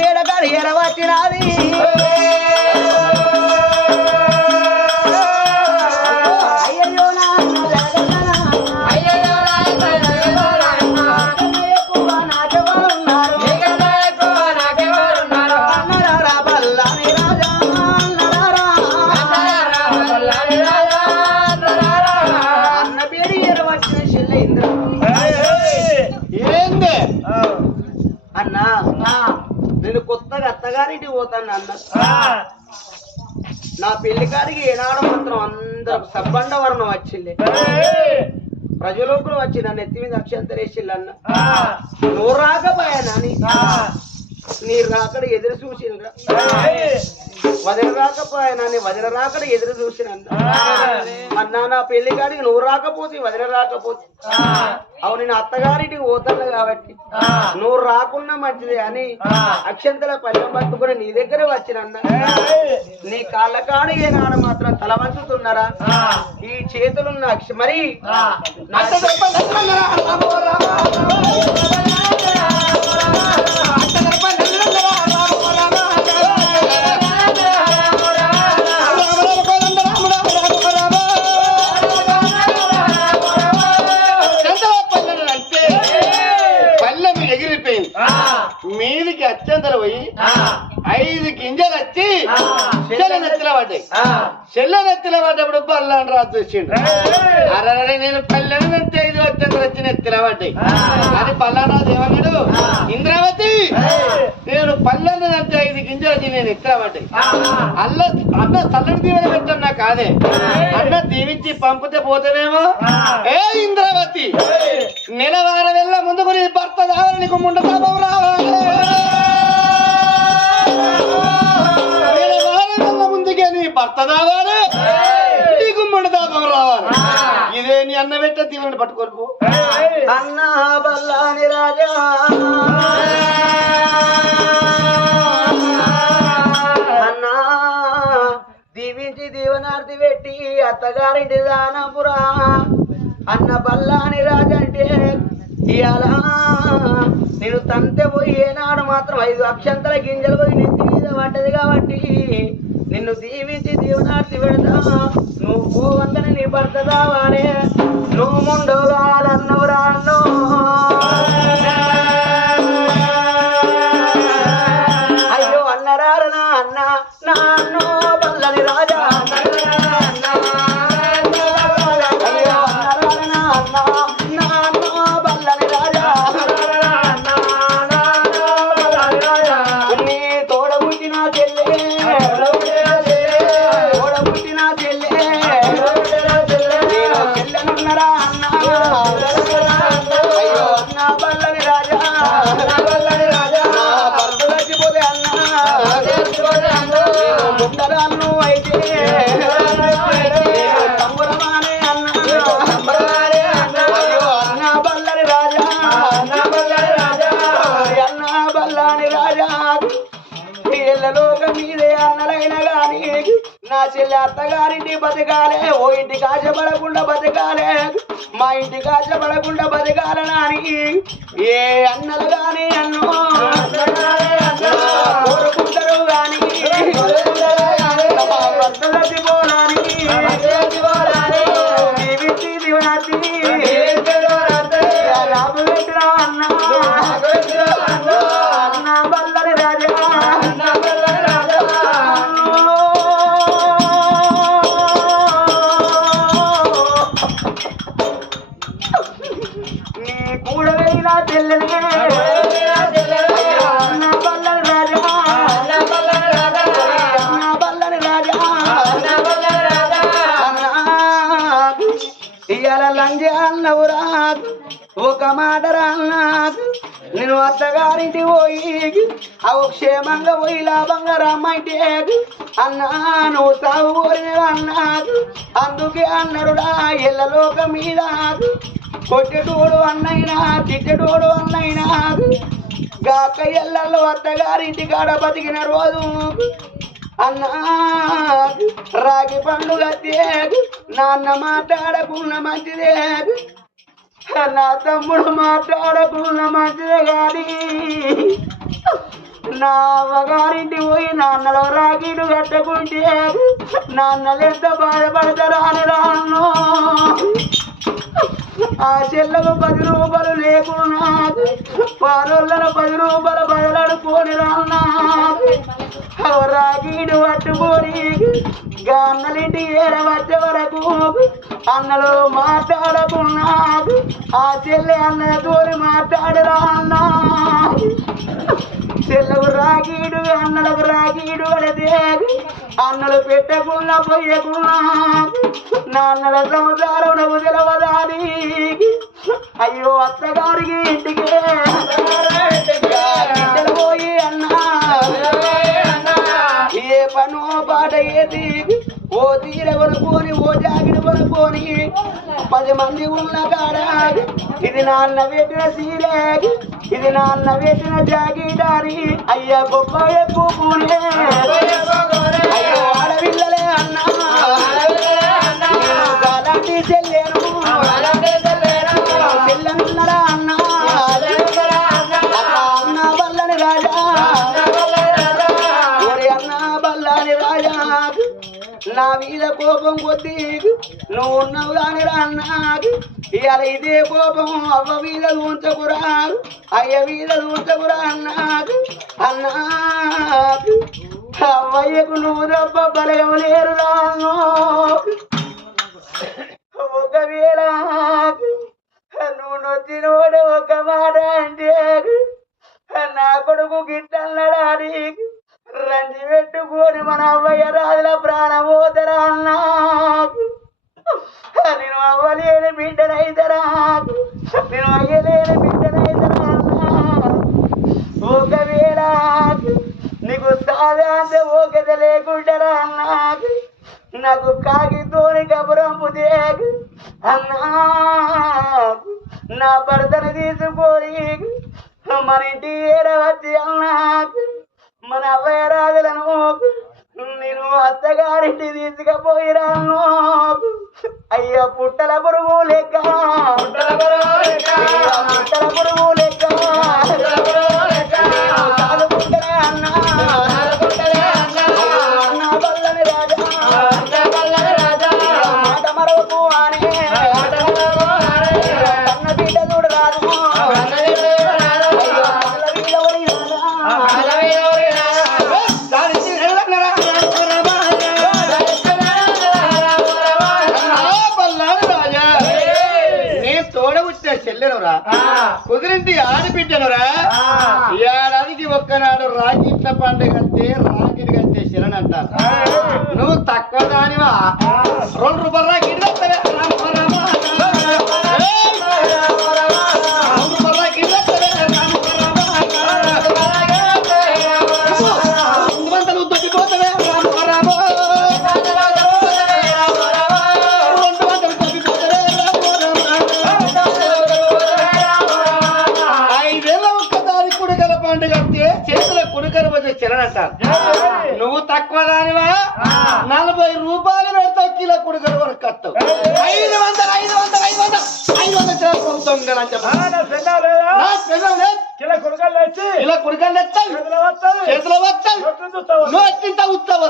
మేడగాడు ఎరవచ్చినది కొత్తగా అత్తగారింటికి పోతాను అన్న. నా పెళ్ళి కాడికి ఏనాడు మాత్రం అందరూ సబ్బండ వర్ణం వచ్చింది. ప్రజలోకులు వచ్చి నన్ను ఎత్తి మీద అక్షంతరేసిల్లు అన్న. నువ్వు రాకపోయా నాని? నీ రాకడ ఎదురు చూసిండ్రా వదిన రాకపోయినా నాని వదిన రాకడ ఎదురు చూసిన అన్నా నా పెళ్ళి కాడికి నువ్వు రాకపోతే వదిన రాకపోతే. అవును నేను అత్తగారింటికి పోతాను కాబట్టి. నువ్వు రాకున్నా మంచిది అని అక్షంతల పల్లెం పట్టుకుని నీ దగ్గర వచ్చినన్న. నీ కాళ్ళ కాడు ఏ నాన్న మాత్రం తల వంచుతున్నారా? ఈ చేతులున్న అక్ష మరి పడ్డాయి చెల్ల నెత్తిన పడ్డప్పుడు బల్లాన్ని రాజు వచ్చిండు అరే నేను పల్లెని నెత్తి ఐదు అత్యంతలు వచ్చి నెత్తిన పడ్డాయి అది పల్లారాజు ఏమన్నాడు? ఇంద్రావతి! నేను పల్లెని నెత్తి ఐదు గింజలు వచ్చి నేను పడ్డాయి అల్ల అన్న తల్లని దీవెన పెట్టన్నా కాదే. అన్న దీవించి పంపితే పోతేనేమో? ఏ ఇంద్రావతి! నిలవార వెళ్ళ ముందుకు నీ భర్త రావాలి నీకు ముండ తాపం రావాలి. నీ రావాలి నీకు ముండ తాపం రావాలి. ఇదే నీ అన్న పెట్ట దీవెన పట్టుకొని పో అన్నా బల్లాని రాజా. అన్నా దీవించి దీవనార్తి పెట్టి అత్తగారింటి దానపురా. అన్న బల్లాని రాజంటే ఇయాల నేను తంతె పోయి ఏనాడు మాత్రం ఐదు అక్షంతల గింజలు పోయి నెత్తి మీద పడ్డది కాబట్టి నిన్ను దీవించి దీవనార్తి పెడతా నువ్వు పోవందని నీ భర్త దావానే నువ్వు ముండు అత్తగారింటి బతకాలే ఓ ఇంటి కాచబడకుండా బతకాలే. మా ఇంటి కాచబడకుండా బతకాలనాని ఏ అన్నలు కానీ ఒక మాట అన్నాకు నేను అత్తగారింటి పోయి అవు క్షేమంగా పోయి లాభంగా రమ్మంటే అన్నా నువ్వు సాగు కోరినవి అందుకే అన్నరుడా ఎల్లలోక మీద కొట్టెటోడు అన్నైనా తిట్టెటోడు అన్నైనా గాక ఎల్లలో అత్తగారింటి కాడ బతికిన రోజు అన్నా రాగి పండుగ తేగు నాన్న మాట్లాడకున్న మంచిదే నా తమ్ముడు మాట్లాడకుండా మంచిదే గాని. నా అవ్వగారింటి పోయి నాన్నలో రాగిడు కట్టకుంటే నాన్నలు ఎంత బాధపడతారు అని రాను ఆ చెల్లకు పది రూపాయలు లేకున్నా పారోళ్ళను పది రూపాయలు బదలాడుకొని రాన్నా రాగీడు పట్టుకొని గన్నలింటి ఏరవచ్చే వరకు అన్నలు మాట్లాడకున్నా? ఆ చెల్లె అన్నతోని మాట్లాడరా అన్నా? చెల్లకు రాగీడు అన్నలకు రాగీడు అడితే అన్నలు పెట్టకున్నా పోయకున్నా? నాన్నల సంసారం నువ్వు తెలవదాని అయ్యో అత్తగారికి ఇంటికి. పోయి అన్నా. ఏ పను పాట ఏది? ఓ తీర కొనుక్కొని ఓ జాకెట్ కొనుక్కొని పది మంది ఉన్న కాడ ఇది నాన్న పెట్టిన సీరే. ఇది నాన్న పెట్టిన జాకెట్ అని అయ్యా గొప్ప ఎక్కువ అయ్యో ఆడపిల్లలే అన్నా. చెల్లెను. నా మీద కోపం కొద్ది నువ్వు ఉన్నావు కాని రా ఇవాళ ఇదే కోపం అవ్వ మీద ఉంచకురా అయ్య మీద ఉంచకురా అన్నాకు అన్నాకు అవ్వయ్యకు నువ్వు తప్ప బలయం లేరు రాను ఒకవేళ నువ్వు నొచ్చినోడు ఒక మాట అంటే నా కొడుకు గిట్టన్నడాడి రంజి పెట్టుకొని మన అవ్వయ్య రాజుల ప్రాణపోతరా నాకు నేను అవ్వలేని బిడ్డనైతరా. నేను అయ్యలేని బిడ్డనైతరా ఒకవేళ నీకు సాధాంత ఓకత లేకుంటారా నాకు నాకు కాగితోని కబురంపు దేకు అన్నా. నా భర్తను తీసుకొని మన ఇంటి ఏడ అన్నాకు మన అవ్వయ్య రాజులను నేను అత్తగారింటి తీసుకుపోయిరాను అయ్యా పుట్టల పురుగు లెక్క పుట్టల పురుగు కుదిరింటి ఆడబిడ్డనురా ఏడాదికి ఒక్కనాడు రాకిట్ల పండుగ అంటే రాకిడి కంటే శరణ్ అంటారు నువ్వు తక్కువ దానివా? రెండు రూపాయలు రాకిడి చరణ్ అంటారు నువ్వు తక్కువ దానివా? నలభై రూపాయలు పెడతావు కిలో కుడికల వరకు కత్తావు ఐదు వందలు ఐదు వందలు ఐదు వందలు ఐదు వందలు చేస్తావు దొంగలు అని చెప్పి. నా పెళ్ళం లేదు. ఇలా కుడికలు తెస్తావు చేతిలో వస్తావు నువ్వు ఎట్టింత ఉత్సవ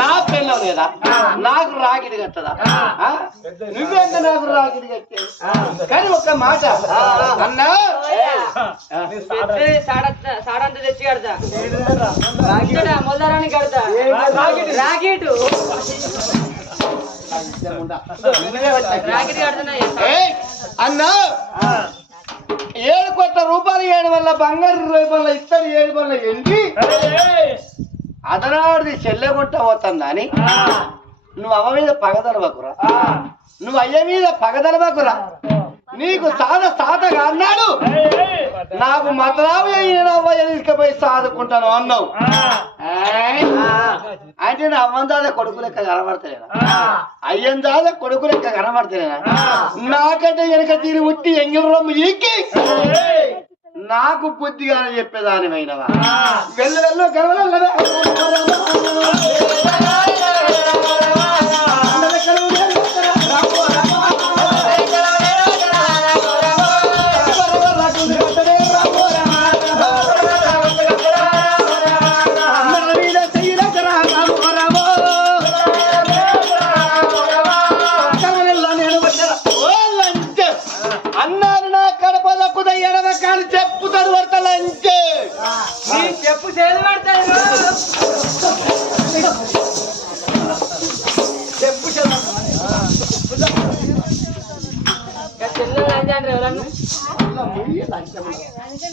నా పెళ్ళం లేదా నాకు రాగిడి కట్టదా? నువ్వెంత నాకు రాగిడి కట్టే కానీ ఒక్క మాట. అన్నా. సాడంత తెచ్చి కడతా. మొదలారానికి కడతా. రాకెట్ రాకెట్ కడుతున్నా ఏయ్, అన్నా. ఏడు కోట్ల రూపాయలు ఏడు వల్ల బంగారు రూపాయల ఇస్తారు ఏడు వల్ల ఎండి అదనాడిది చెల్లెగుంట పోతుందా అని నువ్వు అమ్మ మీద పగదలవకురా నువ్వు అయ్య మీద పగదలవకురా నీకు సాధ సాధగా అన్నాడు. నాకు మతరావు అయ్యనవ్వ తీసుకుపోయి సాదుకుంటాను అన్నావు. అంటే నా అమ్మందాద కొడుకు లెక్క కనబడతలేనా అయ్యందాద కొడుకు లెక్క కనబడతలేనా నాకంటే వెనక తీరి ఉట్టి ఎంగిల్ రొమ్ము ఈకి. నాకు బుద్ధిగానే చెప్పేదానివైనవా? వెళ్ళు వెళ్ళు గర్వలే మన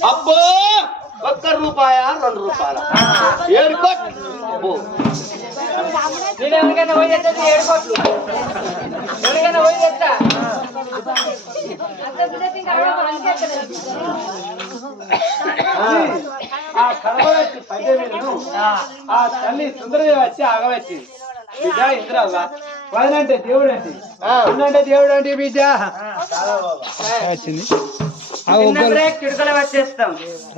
అబ్బో! ఒక్క రూపాయ రెండు రూపాయల? ఏడు కోట్ అబ్బో. నేను ఎవరికైనా పోయి తెచ్చా? ఏడు కోట్లు ఎవరికైనా పోయి తెచ్చా? ఆ కడవ వచ్చి పైన వీళ్ళను ఆ తల్లి సుందరదేవి వచ్చి ఆగవచ్చింది బిడ్డ వదనంటే దేవుడు అంటే అన్నంటే దేవుడు అంటే బిడ్డ. వచ్చింది. చిడుకలు వచ్చేస్తాం.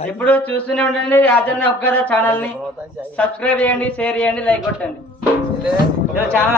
ఎప్పుడు చూస్తూనే ఉండండి రాజన్న ఒక్కరా ఛానల్ని. సబ్స్క్రైబ్ చేయండి షేర్ చేయండి లైక్ కొట్టండి. ఛానల్